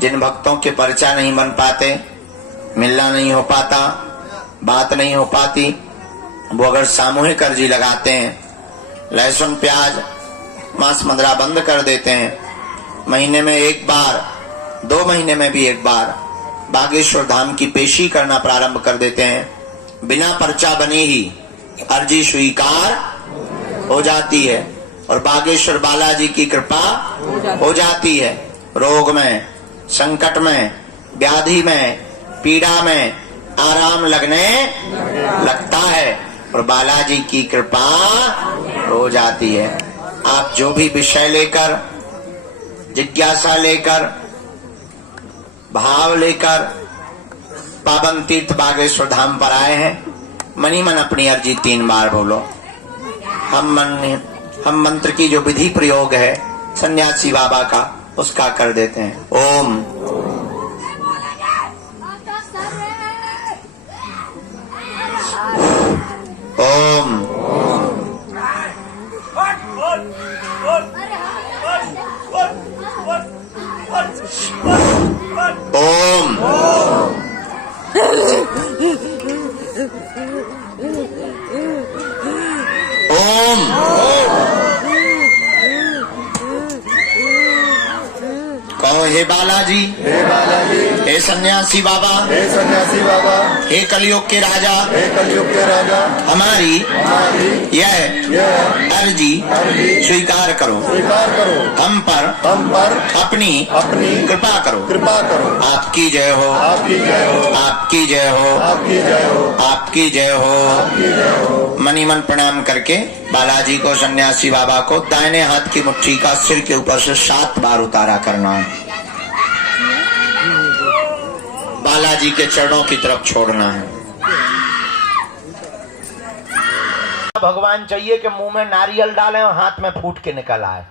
जिन भक्तों के पर्चा नहीं बन पाते, मिलना नहीं हो पाता, बात नहीं हो पाती, वो अगर सामूहिक अर्जी लगाते हैं, लहसुन प्याज मांस मंदरा बंद कर देते हैं, महीने में एक बार, 2 महीने में भी एक बार बागेश्वर धाम की पेशी करना प्रारंभ कर देते हैं, बिना पर्चा बने ही अर्जी स्वीकार हो जाती है और बागेश्वर बालाजी की कृपा हो जाती है। रोग में, संकट में, व्याधि में, पीड़ा में आराम लगने लगता है और बालाजी की कृपा हो जाती है। आप जो भी विषय लेकर, जिज्ञासा लेकर, भाव लेकर पावन तीर्थ बागेश्वर धाम पर आए हैं, मनी मन अपनी अर्जी 3 बार बोलो। हम मंत्र की जो विधि प्रयोग है सन्यासी बाबा का, उसका कर देते हैं। ओम ओम ओम ओम कहो हे बालाजी, हे बालाजी, हे सन्यासी बाबा, हे सन्यासी बाबा, हे कलयुग के राजा, हे कलयुग के राजा, हमारी यह अर्जी स्वीकार करो, स्वीकार करो। हम पर अपनी कृपा करो, कृपा करो। आपकी जय हो, आपकी जय हो, आपकी जय हो, आपकी जय हो, आपकी जय हो, आपकी जय हो। मनी मन प्रणाम करके बालाजी को, सन्यासी बाबा को दाहिने हाथ की मुट्ठी का सिर के ऊपर से 7 बार उतारा करना है। बालाजी के चरणों की तरफ छोड़ना है। भगवान चाहिए कि मुंह में नारियल डालें और हाथ में फूट के निकल आए।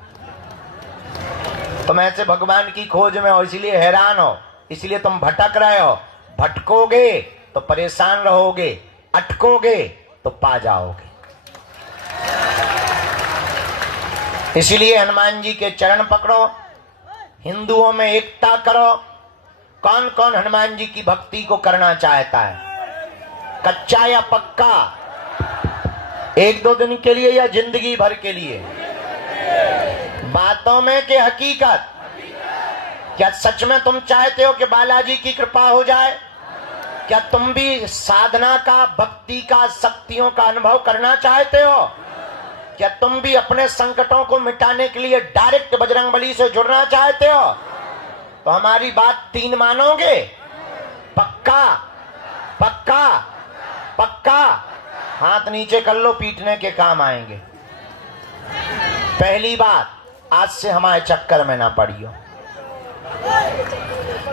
तुम ऐसे भगवान की खोज में हो, इसलिए हैरान हो, इसलिए तुम भटक रहे हो। भटकोगे तो परेशान रहोगे, अटकोगे तो पा जाओगे। इसलिए हनुमान जी के चरण पकड़ो, हिंदुओं में एकता करो। कौन कौन हनुमान जी की भक्ति को करना चाहता है? कच्चा या पक्का? 1-2 दिन के लिए या जिंदगी भर के लिए? बातों में कि हकीकत? क्या सच में तुम चाहते हो कि बालाजी की कृपा हो जाए? क्या तुम भी साधना का, भक्ति का, शक्तियों का अनुभव करना चाहते हो? क्या तुम भी अपने संकटों को मिटाने के लिए डायरेक्ट बजरंगबली से जुड़ना चाहते हो? तो हमारी बात 3 मानोगे? पक्का? पक्का? पक्का? हाथ नीचे कर लो, पीटने के काम आएंगे। पहली बात, आज से हमारे चक्कर में ना पड़ियो।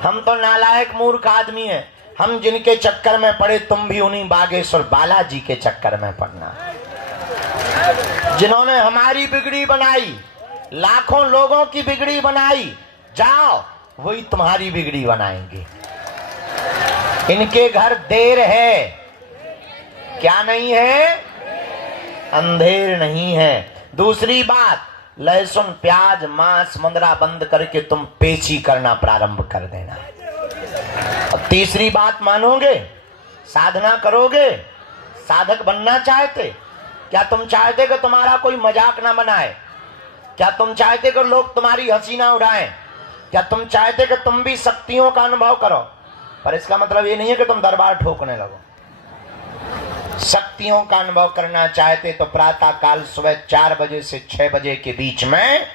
हम तो नालायक मूर्ख आदमी हैं, हम जिनके चक्कर में पड़े तुम भी उन्हीं बागेश्वर बालाजी के चक्कर में पड़ना। जिन्होंने हमारी बिगड़ी बनाई, लाखों लोगों की बिगड़ी बनाई, जाओ वही तुम्हारी बिगड़ी बनाएंगे। इनके घर देर है, क्या नहीं है? अंधेर नहीं है। दूसरी बात, लहसुन प्याज मांस मंदरा बंद करके तुम पेची करना प्रारंभ कर देना। और तीसरी बात मानोगे? साधना करोगे? साधक बनना चाहते? क्या तुम चाहते कि तुम्हारा कोई मजाक ना बनाए? क्या तुम चाहते कि लोग तुम्हारी हंसी ना उड़ाएं? क्या तुम चाहते कि तुम भी शक्तियों का अनुभव करो? पर इसका मतलब ये नहीं है कि तुम दरबार ठोकने लगो। शक्तियों का अनुभव करना चाहते तो प्रातः काल सुबह 4 बजे से 6 बजे के बीच में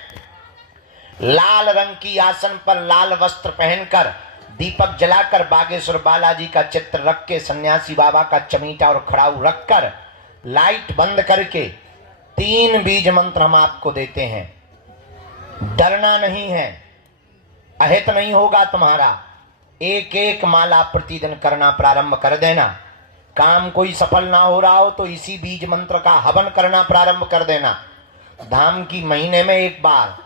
लाल रंग की आसन पर लाल वस्त्र पहनकर, दीपक जलाकर, बागेश्वर बालाजी का चित्र रख के, सन्यासी बाबा का चमीटा और खड़ाऊ रखकर, लाइट बंद करके 3 बीज मंत्र हम आपको देते हैं। डरना नहीं है, अहित नहीं होगा तुम्हारा। 1-1 माला प्रतिदिन करना प्रारंभ कर देना। काम कोई सफल ना हो रहा हो तो इसी बीज मंत्र का हवन करना प्रारंभ कर देना। धाम की महीने में 1 बार,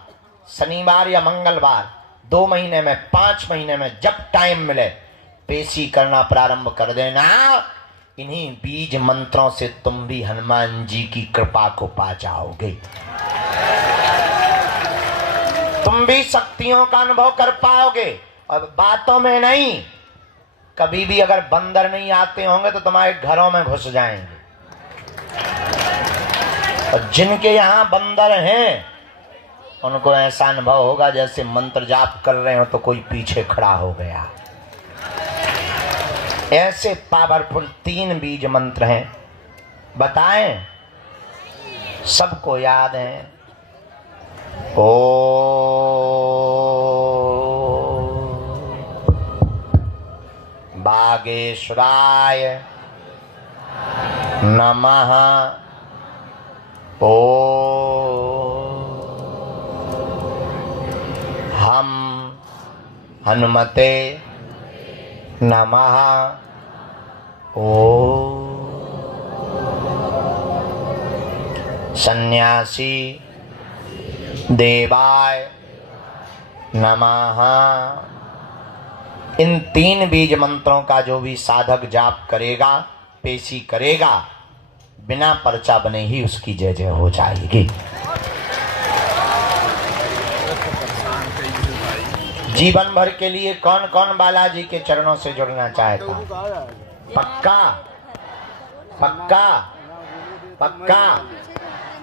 शनिवार या मंगलवार, 2 महीने में, 5 महीने में, जब टाइम मिले पेशी करना प्रारंभ कर देना। इन्हीं बीज मंत्रों से तुम भी हनुमान जी की कृपा को पा जाओगे। तुम भी शक्तियों का अनुभव कर पाओगे। और बातों में नहीं, कभी भी अगर बंदर नहीं आते होंगे तो तुम्हारे घरों में घुस जाएंगे। और जिनके यहाँ बंदर हैं उनको ऐसा अनुभव होगा जैसे मंत्र जाप कर रहे हो तो कोई पीछे खड़ा हो गया। ऐसे पावरफुल 3 बीज मंत्र हैं, बताएं? सबको याद है। ओ बागेश्वराय नमः। ओ हम हनुमते नमः। ओ सन्यासी देवाय नमः। इन 3 बीज मंत्रों का जो भी साधक जाप करेगा, पेशी करेगा, बिना पर्चा बने ही उसकी जय जय हो जाएगी। जीवन भर के लिए कौन कौन बालाजी के चरणों से जुड़ना चाहता? पक्का पक्का पक्का?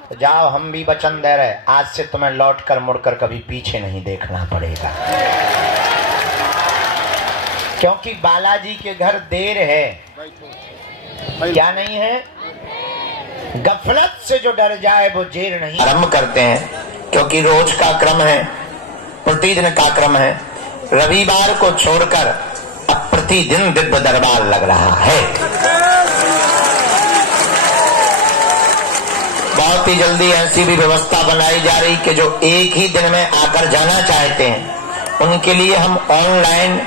तो जाओ, हम भी वचन दे रहे, आज से तुम्हें लौट कर मुड़कर कभी पीछे नहीं देखना पड़ेगा। क्योंकि बालाजी के घर देर है, क्या नहीं है? गफलत से जो डर जाए वो जेर नहीं। आरंभ करते हैं, क्योंकि रोज का क्रम है, प्रतिदिन का क्रम है। रविवार को छोड़कर अब प्रतिदिन दिव्य दरबार लग रहा है। बहुत ही जल्दी ऐसी भी व्यवस्था बनाई जा रही कि जो एक ही दिन में आकर जाना चाहते हैं उनके लिए हम ऑनलाइन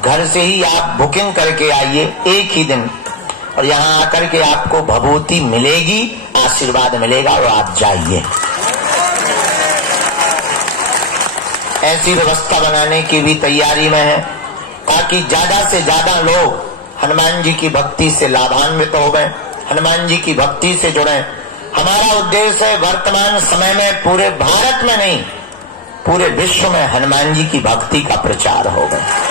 घर से ही आप बुकिंग करके आइए एक ही दिन, और यहाँ आकर के आपको भभूति मिलेगी, आशीर्वाद मिलेगा और आप जाइए। ऐसी व्यवस्था बनाने की भी तैयारी में है ताकि ज्यादा से ज्यादा लोग हनुमान जी की भक्ति से लाभान्वित हो गए, हनुमान जी की भक्ति से जुड़े। हमारा उद्देश्य है वर्तमान समय में पूरे भारत में नहीं, पूरे विश्व में हनुमान जी की भक्ति का प्रचार हो गया।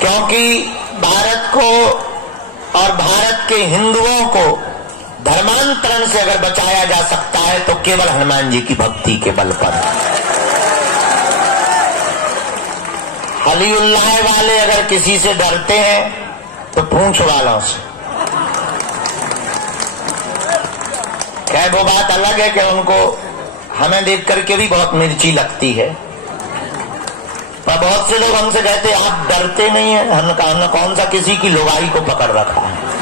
क्योंकि भारत को और भारत के हिंदुओं को धर्मांतरण से अगर बचाया जा सकता है तो केवल हनुमान जी की भक्ति के बल पर। हली उल्लाह वाले अगर किसी से डरते हैं तो पूंछ वालों से। क्या वो बात अलग है कि उनको हमें देख करके भी बहुत मिर्ची लगती है, पर बहुत से लोग हमसे कहते हैं आप डरते नहीं हैं। हमने कौन सा किसी की लुगाई को पकड़ रखा है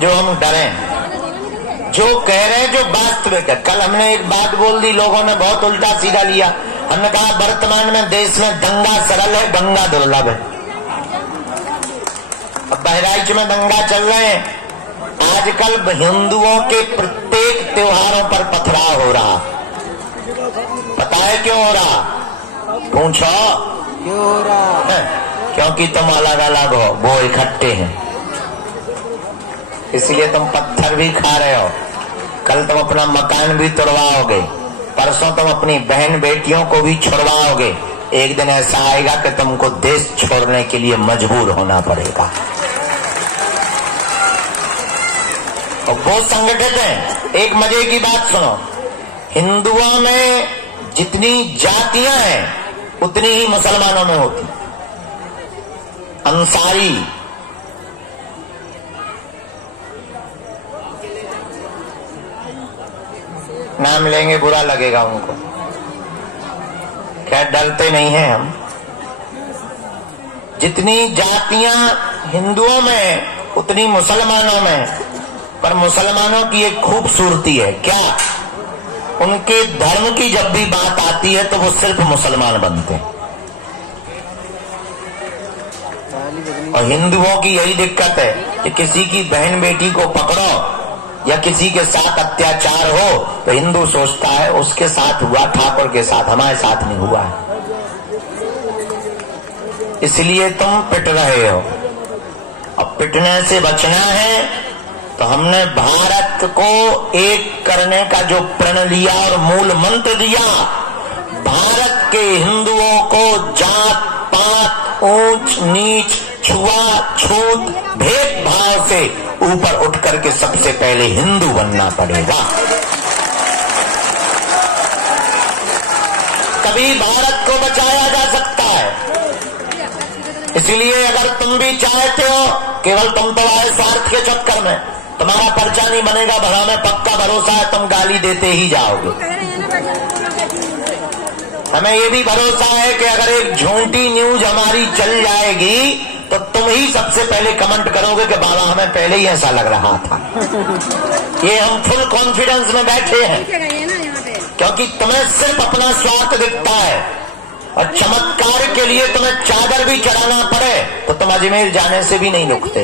जो हम डरें? जो कह रहे हैं जो वास्तविक है। कल हमने एक बात बोल दी, लोगों ने बहुत उल्टा सीधा लिया। हमने कहा वर्तमान में देश में दंगा सरल है, गंगा दुर्लभ है। अब बहराइच में दंगा चल रहे हैं। आजकल हिंदुओं के प्रत्येक त्योहारों पर पथराव हो रहा। पता है क्यों हो रहा? पूछो क्यों हो रहा? क्योंकि तुम अलग अलग हो, वो इकट्ठे हैं, इसलिए तुम पत्थर भी खा रहे हो। कल तुम अपना मकान भी तोड़वाओगे, परसों तुम अपनी बहन बेटियों को भी छुड़वाओगे। एक दिन ऐसा आएगा कि तुमको देश छोड़ने के लिए मजबूर होना पड़ेगा। और वो संगठित हैं। एक मजे की बात सुनो, हिंदुओं में जितनी जातियां हैं उतनी ही मुसलमानों में होती। अंसारी, नाम लेंगे बुरा लगेगा उनको, क्या डरते नहीं हैं हम। जितनी जातियां हिंदुओं में उतनी मुसलमानों में, पर मुसलमानों की एक खूबसूरती है, क्या? उनके धर्म की जब भी बात आती है तो वो सिर्फ मुसलमान बनते हैं। और हिंदुओं की यही दिक्कत है कि किसी की बहन बेटी को पकड़ो या किसी के साथ अत्याचार हो तो हिंदू सोचता है उसके साथ हुआ, ठाकुर के साथ, हमारे साथ नहीं हुआ है, इसलिए तुम पिट रहे हो। अब पिटने से बचना है तो हमने भारत को एक करने का जो प्रण लिया और मूल मंत्र दिया, भारत के हिंदुओं को जात पात ऊंच नीच छुआछूत भेदभाव से ऊपर उठ करके सबसे पहले हिंदू बनना पड़ेगा। तभी भारत को बचाया जा सकता है। इसलिए अगर तुम भी चाहते हो, केवल तुम तो आए स्वार्थ के चक्कर में, तुम्हारा पर्चा नहीं बनेगा, भला में पक्का भरोसा है तुम गाली देते ही जाओगे। हमें ये भी भरोसा है कि अगर एक झूठी न्यूज हमारी चल जाएगी तो तुम ही सबसे पहले कमेंट करोगे कि बाबा हमें पहले ही ऐसा लग रहा था। ये हम फुल कॉन्फिडेंस में बैठे हैं, क्योंकि तुम्हें सिर्फ अपना स्वार्थ दिखता है और चमत्कार के लिए तुम्हें चादर भी चढ़ाना पड़े तो तुम अजमेर जाने से भी नहीं रुकते।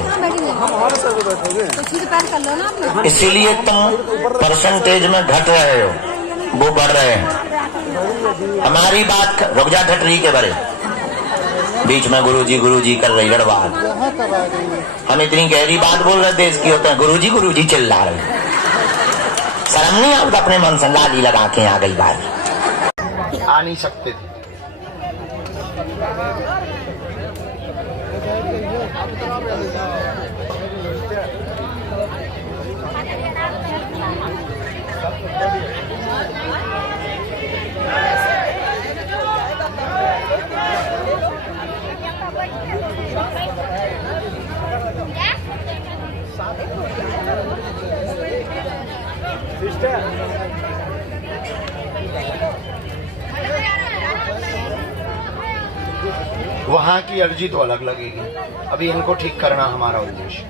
इसीलिए तुम परसेंटेज में घट रहे हो, वो बढ़ रहे हैं। हमारी बात रुक जा ठटरी के बड़े, बीच में गुरुजी कर रही गड़बाड़। हम इतनी गहरी बात बोल रहे देश की, होते हैं गुरुजी चिल्ला रहे। शर्म नहीं आता अपने मन से लाली लगा के आ गई बात। आ नहीं सकते थे। वहां की अर्जी तो अलग लगेगी, अभी इनको ठीक करना हमारा उद्देश्य।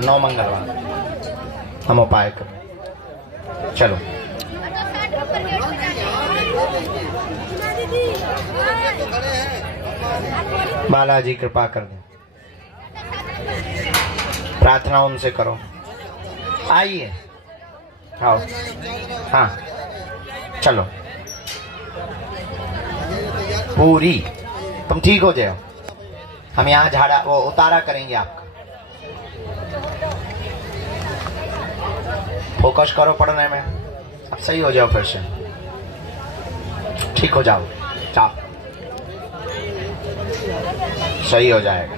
9 मंगलवार हम उपाय कर। चलो बालाजी कृपा कर दे, प्रार्थना उनसे करो। आइए, आओ। हाँ चलो, पूरी तुम ठीक हो जाओ। हम यहाँ झाड़ा वो उतारा करेंगे आपका। फोकस करो पढ़ने में, अब सही हो जाओ, फिर से ठीक हो जाओ। चाप सही हो जाएगा।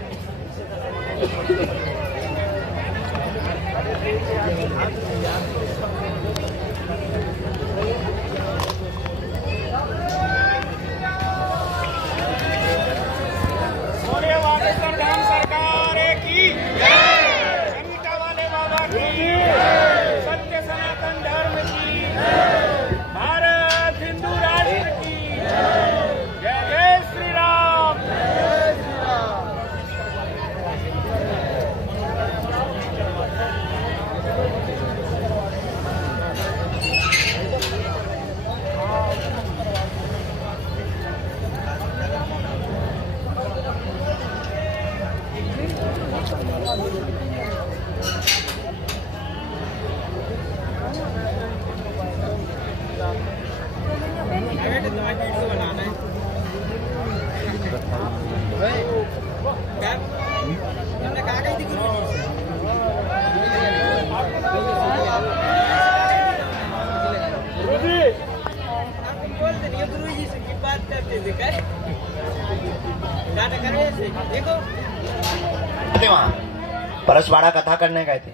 परसवाड़ा कथा करने गए थे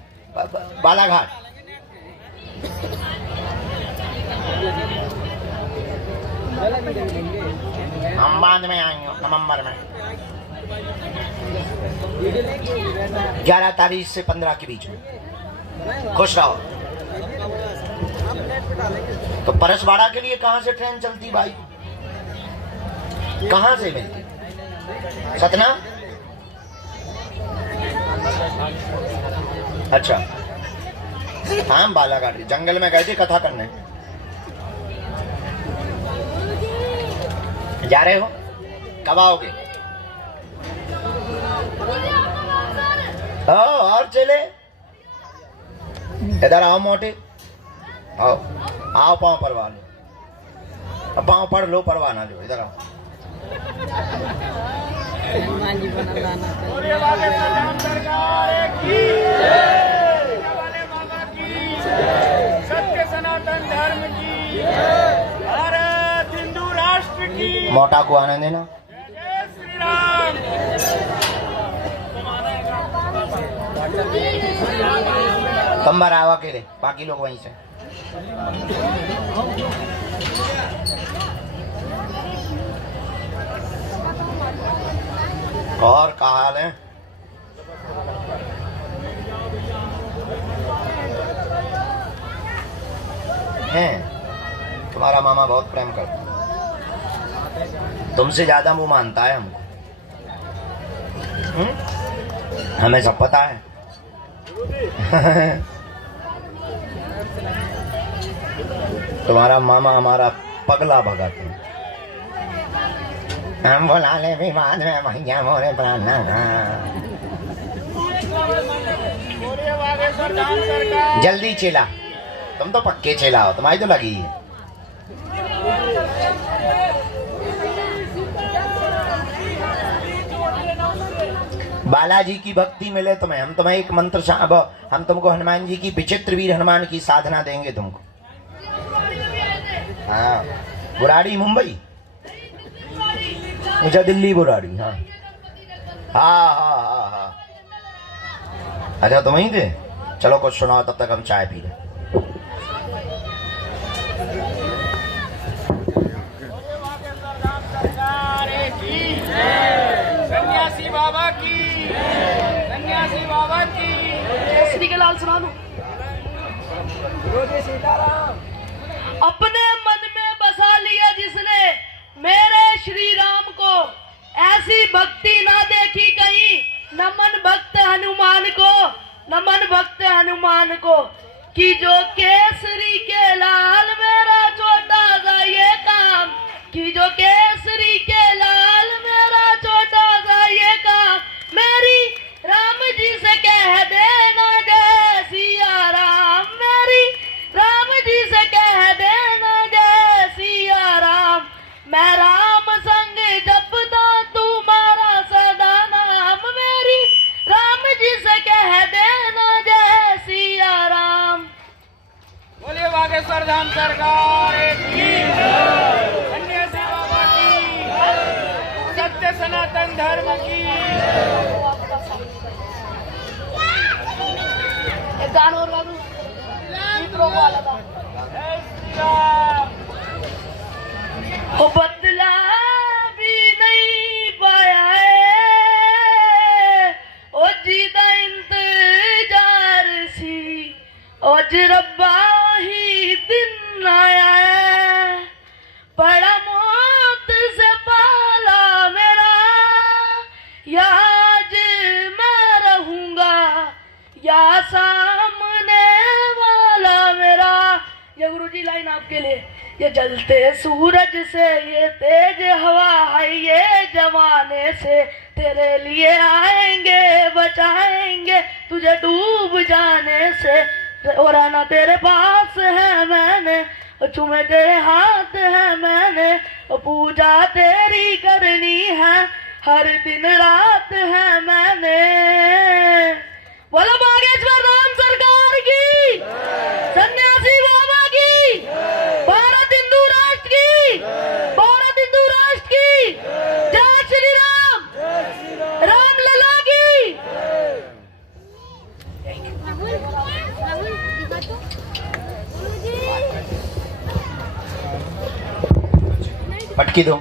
बालाघाट। हम बाद में आएंगे नवंबर में, 11 तारीख से 15 के बीच में। खुश रहो। तो परसवाड़ा के लिए कहां से ट्रेन चलती भाई, कहां से मिलती? सतना? अच्छा, हम बालाघाट जंगल में गए थे कथा करने। जा रहे हो? कब आओगे? और चले इधर आओ मोटे, आओ आओ, पाँव परवा लो, पाँव पढ़ लो, परवा ना लो, इधर आओ। सत्य सनातन धर्म की, भारत हिंदू राष्ट्र की, मोटा को आने देना। जय श्री राम। कंबर आवा अकेले, बाकी लोग वहीं से। और क्या हाल है? तुम्हारा मामा बहुत प्रेम करता है, तुमसे ज्यादा वो मानता है हमको। हमें सब पता है। तुम्हारा मामा हमारा पगला भगत है। हम बोला ले विवाद में भैया मोरे प्राणा। जल्दी चेला, तुम तो पक्के चेला हो, तुम्हारी तो लगी है। बालाजी की भक्ति मिले तुम्हें, हम तुम्हें एक मंत्र हम तुमको हनुमान जी की विचित्र वीर हनुमान की साधना देंगे तुमको। हाँ, बुराड़ी मुंबई, अच्छा दिल्ली बुराड़ी। हाँ हाँ हाँ हाँ हाँ, अच्छा तुम ही थे। चलो कुछ सुनाओ, तब तक हम चाय पी रहे। सन्यासी बाबा की, सन्यासी बाबा की। श्री के लाल सुना दो। अपने मन में बसा लिया जिसने मेरे श्री राम को, ऐसी भक्ति ना देखी कहीं। नमन भक्त हनुमान को, नमन भक्त हनुमान को, कि जो केसरी के लाल मेरा छोटा सा ये काम, कि जो केसरी के लाल मेरा छोटा सा ये काम, मेरी राम जी से कह देना जय सिया राम, मेरी राम जी से कह देना जय सिया राम। मैं राम संग जपता तुम्हारा सदा नाम, मेरी राम जी से कह देना जय सिया राम। बोलिए बागेश्वर धाम सरकार की, सन्यासी बाबा की, सत्य सनातन धर्म की। एक गाना और गा दूं? मित्रों को वाला था। जय श्री राम। वो बदला भी नहीं पाया है, ओ जीदा इंतजार सी, ओ रब्बा ही दिन आया है, बड़ा मौत से पाला मेरा, या आज मैं रहूंगा या सामने वाला मेरा। ये गुरुजी लाइन आपके लिए। ये जलते सूरज से, ये तेज हवा है, ये जमाने से तेरे लिए आएंगे, बचाएंगे तुझे डूब जाने से। और आना तेरे पास है मैंने, और चूमे तेरे हाथ है मैंने, और पूजा तेरी करनी है हर दिन रात है मैंने। बोलो बागेश्वर धाम सरकार की, सन्यासी बाबा की, भारत हिंदू राष्ट्र की, भारत हिंदू राष्ट्र की। जय श्री राम, राम लला की। पटकी दो।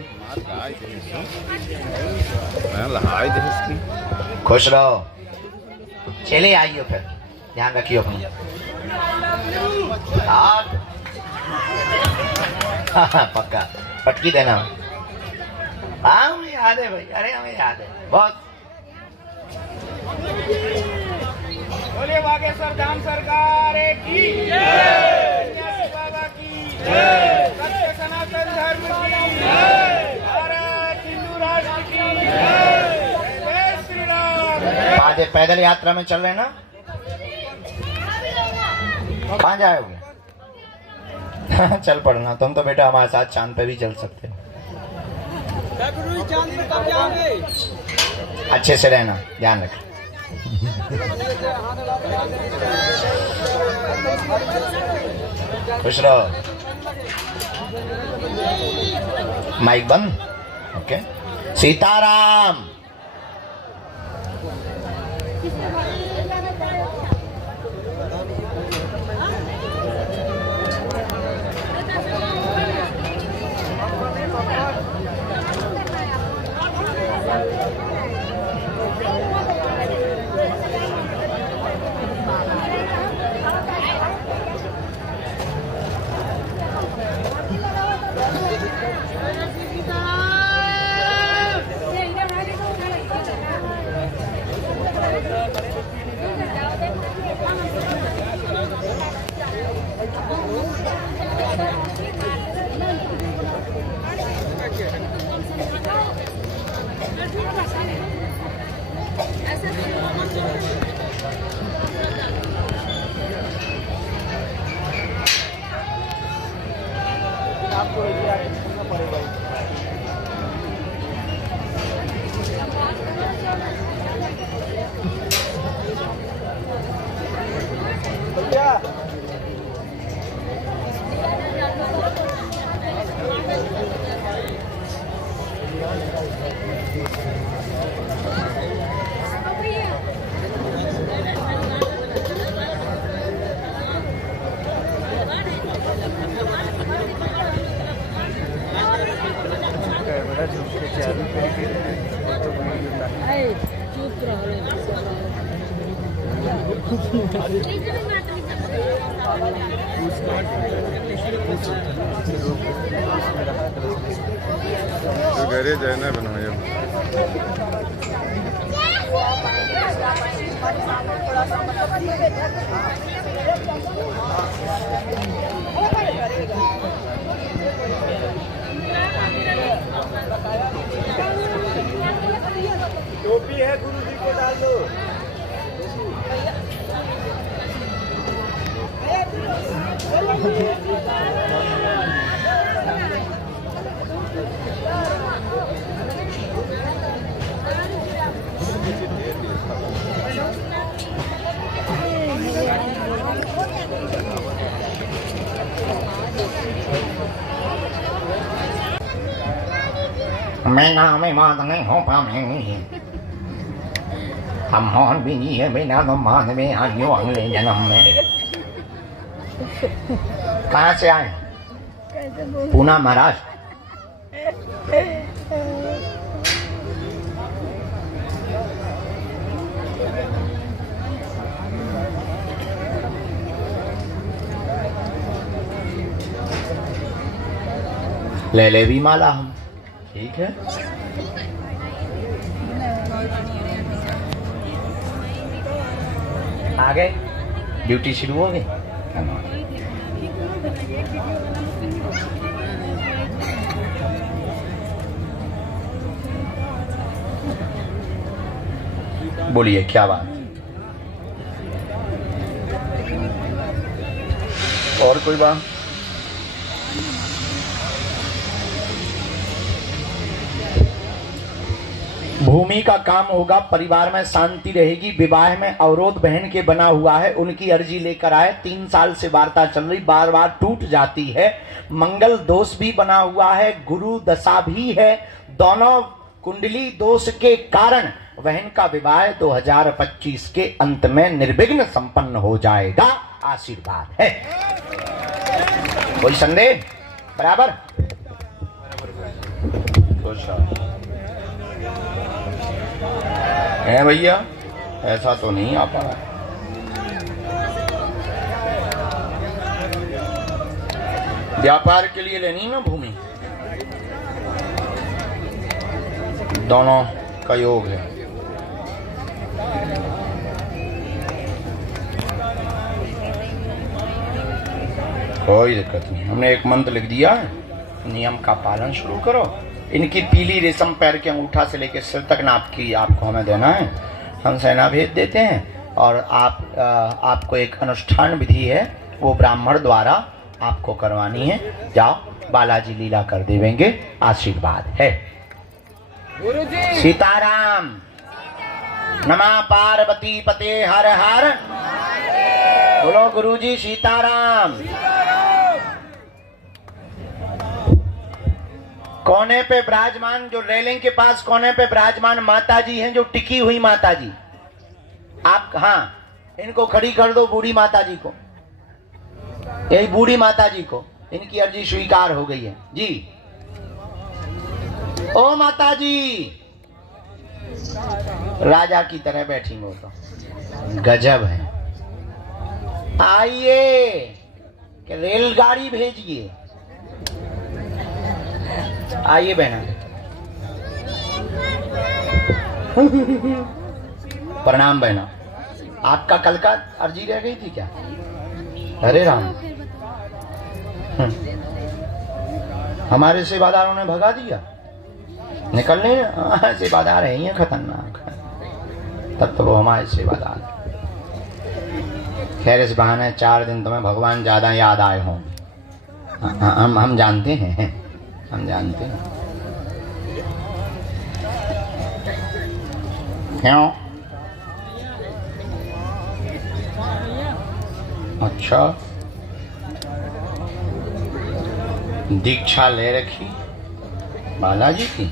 खुश रहो, चले आइयो, फिर ध्यान रखियो अपनी। पक्का पटकी देना। हाँ हमें याद है भाई, अरे हमें याद है बहुत। बोलिए बागेश्वर धाम सरकार की, सन्यासी बाबा की, सत्य सनातन धर्म की, भारत हिंदू राष्ट्र की। जय श्री राम। आज पैदल यात्रा में चल रहे हैं ना? कहाँ जाओगे? चल पड़ना, तुम तो बेटा हमारे साथ चांद पे भी चल सकते हो। चांद पे कब जाओगे? अच्छे से रहना, ध्यान रख। खुश रहो। माइक बंद। ओके। सीताराम। तो घरे जाना बनाया टोपी है गुरु जी को डाल दो। मैं नाम मान नहीं हो पाएंगे हम हॉन भी नहीं है बिना तो मान में आयो अगले जन्म में। कहाँ से आए? पूना महाराष्ट्र। ले ले भी माला हम। ठीक है। आगे ड्यूटी शुरू हो गई। बोलिए क्या बात? और कोई बात? भूमि का काम होगा, परिवार में शांति रहेगी, विवाह में अवरोध बहन के बना हुआ है, उनकी अर्जी लेकर आए। 3 साल से वार्ता चल रही, बार बार टूट जाती है। मंगल दोष भी बना हुआ है, गुरु दशा भी है। दोनों कुंडली दोष के कारण बहन का विवाह 2025 के अंत में निर्विघ्न संपन्न हो जाएगा। आशीर्वाद है। कोई संदेह? बराबर है भैया, ऐसा तो नहीं आ पा रहा। व्यापार के लिए लेनी ना भूमि, दोनों का योग है। कोई दिक्कत नहीं, हमने एक मंत्र लिख दिया है, नियम का पालन शुरू करो। इनकी पीली रेशम पैर के अंगूठा से लेकर सिर तक नाप की आपको हमें देना है। हम सेना भेज देते हैं और आपको एक अनुष्ठान विधि है, वो ब्राह्मण द्वारा आपको करवानी है। जाओ, बालाजी लीला कर देंगे। आशीर्वाद है। गुरुजी सीताराम। नमः पार्वती पते हर हर। बोलो गुरुजी सीताराम। कोने पे विराजमान, जो रेलिंग के पास कोने पे विराजमान माता जी हैं, जो टिकी हुई माता जी, आप, हाँ, इनको खड़ी कर दो, बूढ़ी माता जी को, यही बूढ़ी माता जी को, इनकी अर्जी स्वीकार हो गई है जी। ओ माता जी, राजा की तरह बैठी वो तो, गजब है। आइए कि रेलगाड़ी भेजिए। आइए बहना। प्रणाम बहना। आपका कल का अर्जी रह गई थी क्या? अरे राम, हमारे सेवादारों ने भगा दिया। निकलने सेवादार है ही खतरनाक, तब तो वो हमारे सेवादार। खैर, इस बहाने 4 दिन तुम्हें भगवान ज्यादा याद आए होंगे। हम जानते हैं, हम जानते हैं। क्यों? अच्छा, दीक्षा ले रखी बालाजी की?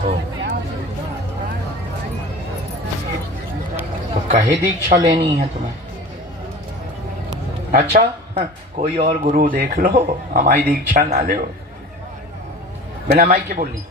तो कहे दीक्षा लेनी है तुम्हें? अच्छा, कोई और गुरु देख लो, हमारी दीक्षा ना ले। बिना माइक के बोलनी।